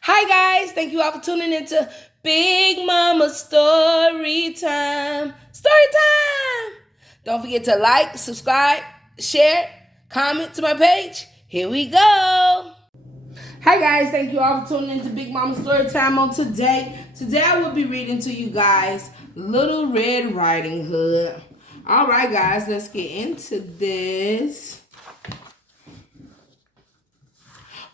Hi guys, thank you all for tuning into Big Mama Story Time. Story time! Don't forget to like, subscribe, share, comment to my page. Here we go. Hi guys, thank you all for tuning into Big Mama Story Time on today. Today I will be reading to you guys Little Red Riding Hood. All right guys, let's get into this.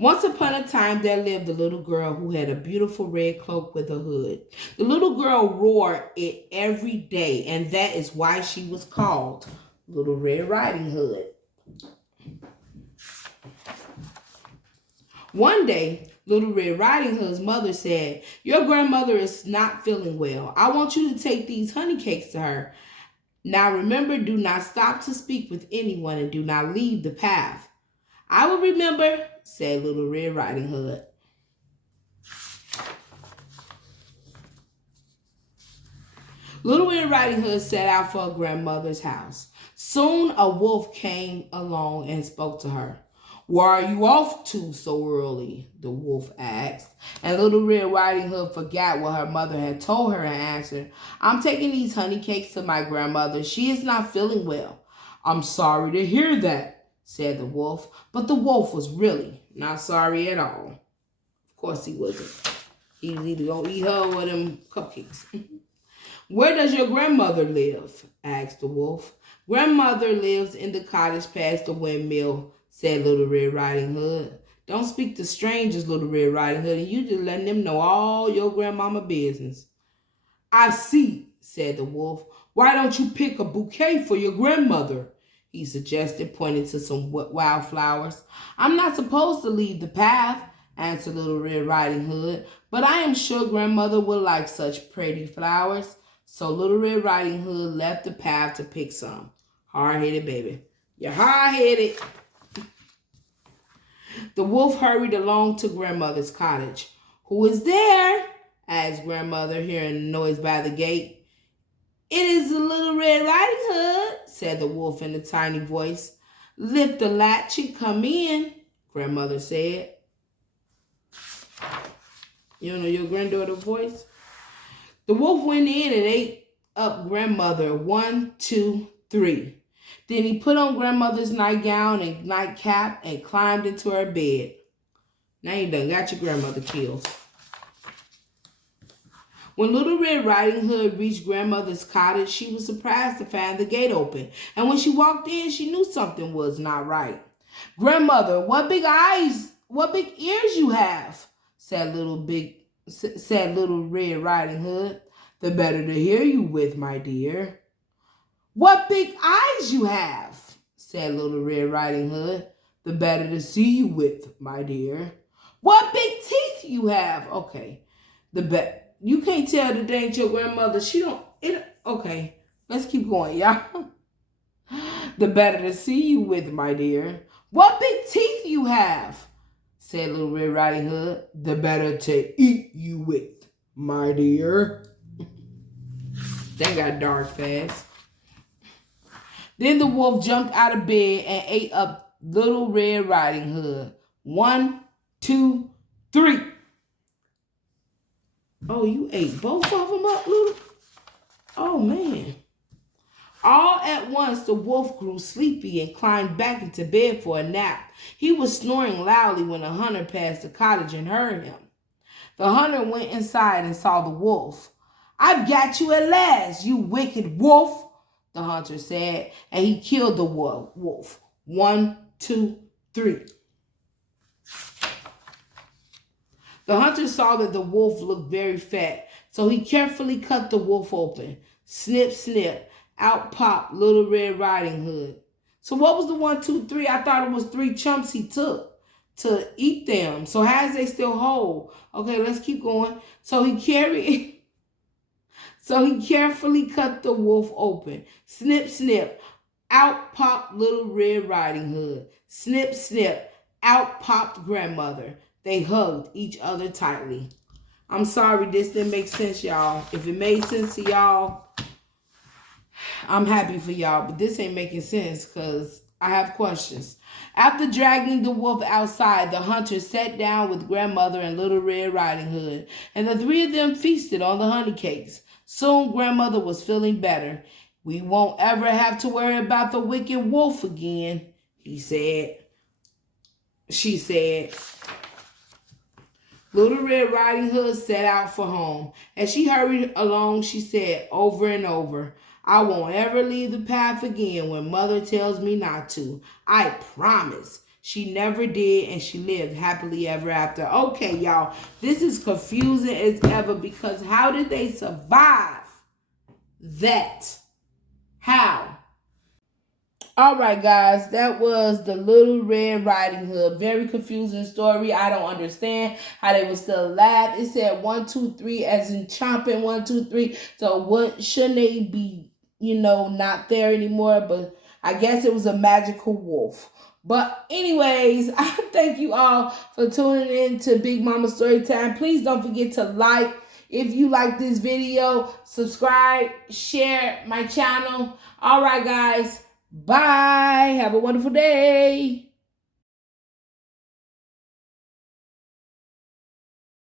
Once upon a time, there lived a little girl who had a beautiful red cloak with a hood. The little girl wore it every day, and that is why she was called Little Red Riding Hood. One day, Little Red Riding Hood's mother said, "Your grandmother is not feeling well. I want you to take these honey cakes to her. Now remember, do not stop to speak with anyone and do not leave the path." "I will remember," said Little Red Riding Hood. Little Red Riding Hood set out for her grandmother's house. Soon a wolf came along and spoke to her. "Where are you off to so early?" the wolf asked. And Little Red Riding Hood forgot what her mother had told her and answered, "I'm taking these honey cakes to my grandmother. She is not feeling well." "I'm sorry to hear that," said the wolf. But the wolf was really not sorry at all. Of course he wasn't. He was either going to eat her or them cupcakes. "Where does your grandmother live?" asked the wolf. "Grandmother lives in the cottage past the windmill," said Little Red Riding Hood. "Don't speak to strangers, Little Red Riding Hood, and you just letting them know all your grandmama business." "I see," said the wolf. "Why don't you pick a bouquet for your grandmother?" he suggested, pointing to some wildflowers. "I'm not supposed to leave the path," answered Little Red Riding Hood, "but I am sure grandmother would like such pretty flowers." So Little Red Riding Hood left the path to pick some. Hard-headed baby. You're hard-headed. The wolf hurried along to grandmother's cottage. "Who is there?" asked grandmother, hearing a noise by the gate. "It is the Little Red Riding Hood," said the wolf in a tiny voice. "Lift the latch and come in," grandmother said. You don't know your granddaughter's voice? The wolf went in and ate up grandmother 1, 2, 3. Then he put on grandmother's nightgown and nightcap and climbed into her bed. Now you done got your grandmother killed. When Little Red Riding Hood reached grandmother's cottage, she was surprised to find the gate open. And when she walked in, she knew something was not right. "Grandmother, what big eyes, what big ears you have," said Little Red Riding Hood. "The better to hear you with, my dear." "What big eyes you have," said Little Red Riding Hood. "The better to see you with, my dear." "What big teeth you have." Okay. You can't tell that ain't your grandmother. Okay. Let's keep going, y'all. "The better to see you with, my dear." "What big teeth you have," said Little Red Riding Hood. "The better to eat you with, my dear." That got dark fast. Then the wolf jumped out of bed and ate up Little Red Riding Hood. 1, 2, 3. Oh, you ate both of them up, Little? Oh, man. All at once, the wolf grew sleepy and climbed back into bed for a nap. He was snoring loudly when a hunter passed the cottage and heard him. The hunter went inside and saw the wolf. "I've got you at last, you wicked wolf," the hunter said, and he killed the wolf. 1, 2, 3. The hunter saw that the wolf looked very fat, so he carefully cut the wolf open. Snip, snip, out popped Little Red Riding Hood. So what was the 1, 2, 3? I thought it was 3 chumps he took to eat them. So how is they still whole? Okay, let's keep going. So he carefully cut the wolf open. Snip, snip, out popped Little Red Riding Hood. Snip, snip, out popped grandmother. They hugged each other tightly. I'm sorry this didn't make sense, y'all. If it made sense to y'all, I'm happy for y'all. But this ain't making sense because I have questions. After dragging the wolf outside, the hunter sat down with Grandmother and Little Red Riding Hood, and the three of them feasted on the honey cakes. Soon Grandmother was feeling better. We won't ever have to worry about the wicked wolf again, he said. She said. Little Red Riding Hood set out for home. As she hurried along, she said over and over, I won't ever leave the path again when Mother tells me not to. I promise. She never did, and she lived happily ever after. Okay, y'all, this is confusing as ever because how did they survive that? How? All right, guys, that was the Little Red Riding Hood. Very confusing story. I don't understand how they were still alive. It said 1, 2, 3, as in chomping 1, 2, 3. So what shouldn't they be, not there anymore? But I guess it was a magical wolf. But anyways, I thank you all for tuning in to Big Mama Storytime. Please don't forget to like. If you like this video, subscribe, share my channel. All right, guys. Bye. Have a wonderful day.